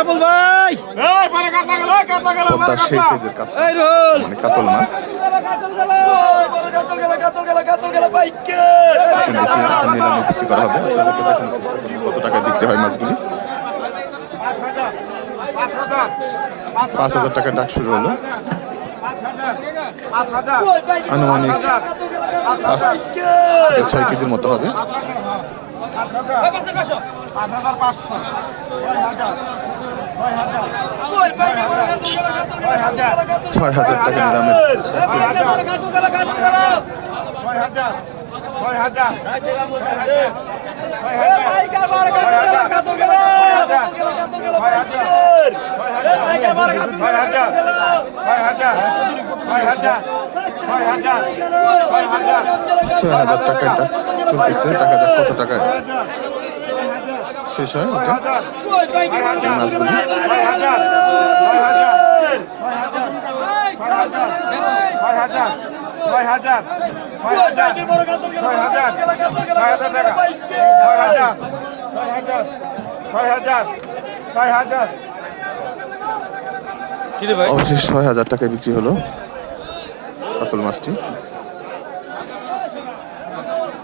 রাবুল ভাই। পদ্মার সেই সাইজের কাতল মানে কাতল মাছ এখন নিলামে বিক্রি করা হবে। কত বিক্রি হয় মাছগুলি। পাঁচ হাজার টাকা ডাক শুরু হলো। আনুমানিক পাঁচ থেকে ছয় কেজির মতো হবে। ছয় হাজার টাকা নিলামের ছয় হাজার টাকা এটা চলতেছে। টাকা যাক কত টাকায়? শেষ হয় ওটা ছয় হাজার ছয় হাজার ছয় হাজার ছয় হাজার টাকা ছয় হাজার ছয় হাজার ছয় হাজার অবশেষে ছয় হাজার টাকায় বিক্রি হলো কাতল মাছটি।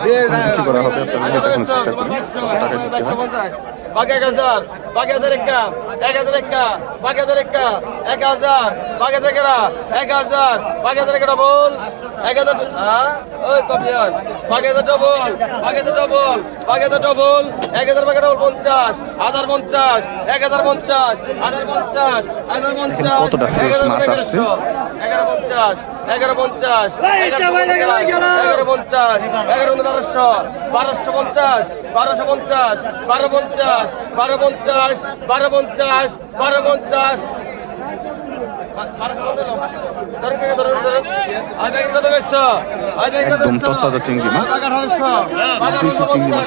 বিক্রি করা হবে আপনাদের দেখানোর চেষ্টা করি কত বিক্রি হয়। বাকি এক হাজার হাজার একা এক হাজার একা বাকি হাজার একা এক হাজার বাকি হাজার একা এক হাজার বাকি হাজার একা ডবল এক হাজার হ্যাঁ? ওই কপিয়ান বাকি হাজার ডবল বাকি হাজার ডবল বাকি হাজার ডবল এক হাজার ডবল পঞ্চাশ হাজার পঞ্চাশ এক হাজার পঞ্চাশ হাজার পঞ্চাশ হাজার পঞ্চাশ কতটা fresh মাছ আসছে? এগারো পঞ্চাশ এগারো পঞ্চাশ এগারো পঞ্চাশ এগারো বারোশো বারোশো পঞ্চাশ বারোশো পঞ্চাশ বারো পঞ্চাশ বারো পঞ্চাশ বারো পঞ্চাশ বারো পঞ্চাশ। একদম তরতাজা চিংড়ি মাছ। চিংড়ি মাছ।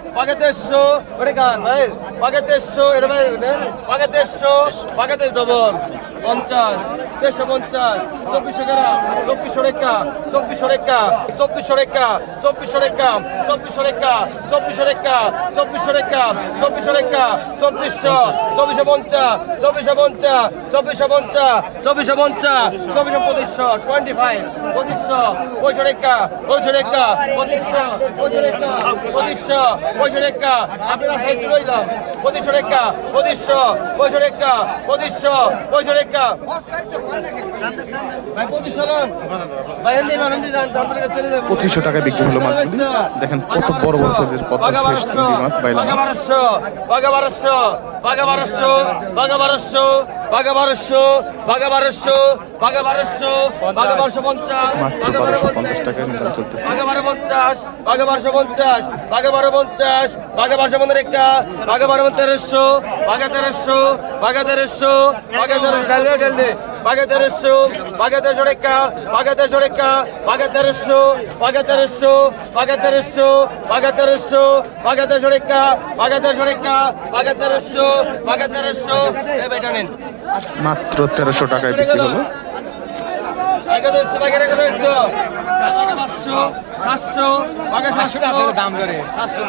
পাগা দেড়শো ওটা গান ভাই? পাগা দেড়শো এটা ভাই দেড়শো পাগা দেড় ডবল পঞ্চাশ, দেড়শো পঞ্চাশ, চব্বিশশো গ্রাম, চব্বিশশো রেখা চব্বিশশো রেখা চব্বিশশো রেখা চব্বিশশো রেখা চব্বিশশো রেখা চব্বিশশো রেখা চব্বিশশো রেখা চব্বিশশো রেখা, চব্বিশশো চব্বিশশো পঞ্চাশ চব্বিশশো পঞ্চাশ চব্বিশশো পঞ্চাশ চব্বিশশো পঞ্চাশ, চব্বিশশো পঁচিশশো টোয়েন্টি ফাইভ পঁচিশশো পঁয়ষো রেখা পঁয়ষো রেখা, পঁচিশশো পঁয়ষো রেখা, পঁচিশশো পঁয়ষো রেখা আপনারা সাইড লই দাম পঁচিশশো রেখা পঁচিশশো পঁয়ষো রেখা পঁচিশশো ভাই পঁচিশশো দাম ভাই হিন্দি দাম হিন্দি দাম চলে যাব পঁচিশশো টাকায় বিক্রি হলো মাছগুলি দেখেন কত বড় বড় সাইজের পদ্মা ফ্রেশ চিংড়ি মাছ বাইলা মাছ বাঘা বারোশো বাঘা বারোশো বাগাবারস্য বাগাবারস্য বাগাবারস্য বাগাবারস্য বাগাবারস্য বাগাবারশ পঞ্চাশ বাগাবারো পঞ্চাশ বাগাবারো পঞ্চাশ বাগাবারশ পঞ্চাশ বাগাবারো পঞ্চাশ বাগাবারশ পনেরো একটা বাগাবারো তেরোশো বাগা তেরোশো বাগা তেরোশো বাগা তেরোশো ডাল দে বাগেদারেশো বাগেদারেকা বাগেদারেকা বাগেদারেশো বাগেদারেশো বাগেদারেশো বাগেদারেশো বাগেদারেকা বাগেদারেকা বাগেদারেশো বাগেদারেশো এ বেটা নিন মাত্র তেরোশো টাকায় বিক্রি হলো। সাতশো সাতশো দাম ধরে। সাতশো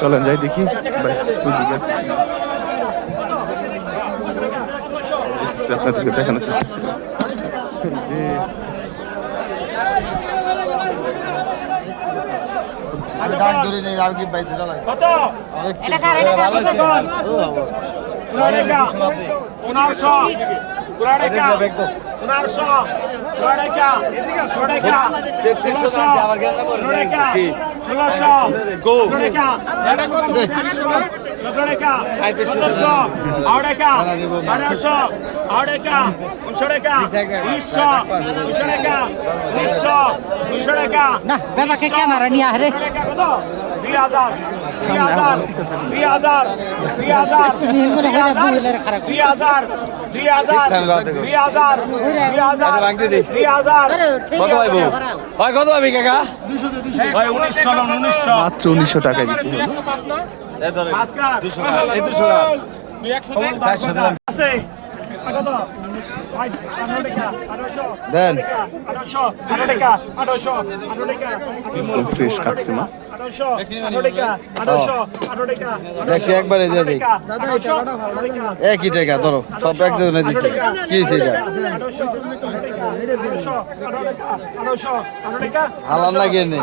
চলেন যাই দেখি ভাই ওই দিকে দেখতেছি, আপনাদেরকে দেখানোর চেষ্টা করি। এ, আমি ডাক ধরে নেই আমি কি বাইতে চালাই এটা কার এটা কার পনেরোশো পনেরোশো পনেরোশো ষোলো টাকা ষোলো টাকা ষোলোশো ষোলো টাকা ষোলোশো টাকা সতেরোশো টাকা আঠারোশো টাকা উনিশশো টাকা উনিশশো উনিশশো টাকা উনিশশো উনিশশো টাকা না বাবাকে ক্যামেরা নিয়ে আরে দুই হাজার দুই হাজার দুই হাজার দুই হাজার দুই হাজার দুই হাজার দুই হাজার দুই হাজার দুই হাজার কত পাইবো ভাই কত পাবি কাকা ভাই উনিশশো উনিশশো মাত্র উনিশশো টাকায় বিক্রি আছে কত টাকা এই দেন। আঠারোশো আঠারো টাকা আঠারোশো আঠারো টাকা একদম ফ্রেশ কাটছে মাছ দেখি একবারে দিয়ে দিই একই টাকা ধরো সব একজনে দিচ্ছি কি এটা হালাল না গিয়ে নেই।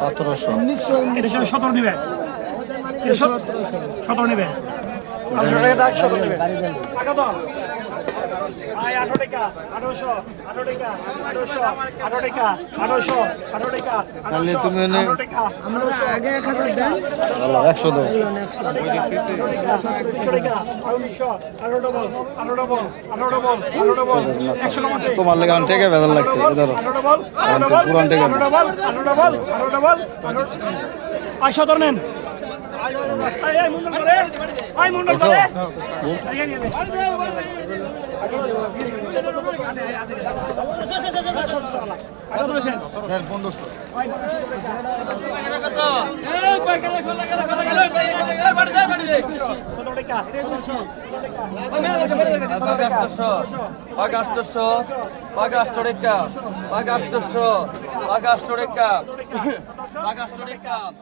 সতেরোশো। সতেরো নিবে। সতেরো নিবে সতেরো নিবে। তাহলে তুমি একশো দশ তোমার লেগে আমার টেকে বেদাল লাগছে এ ধরো। পুরান টেকা সদর নেন। Pagastoso, Pagastoreca, Pagastoso, Pagastoreca, Pagastoreca,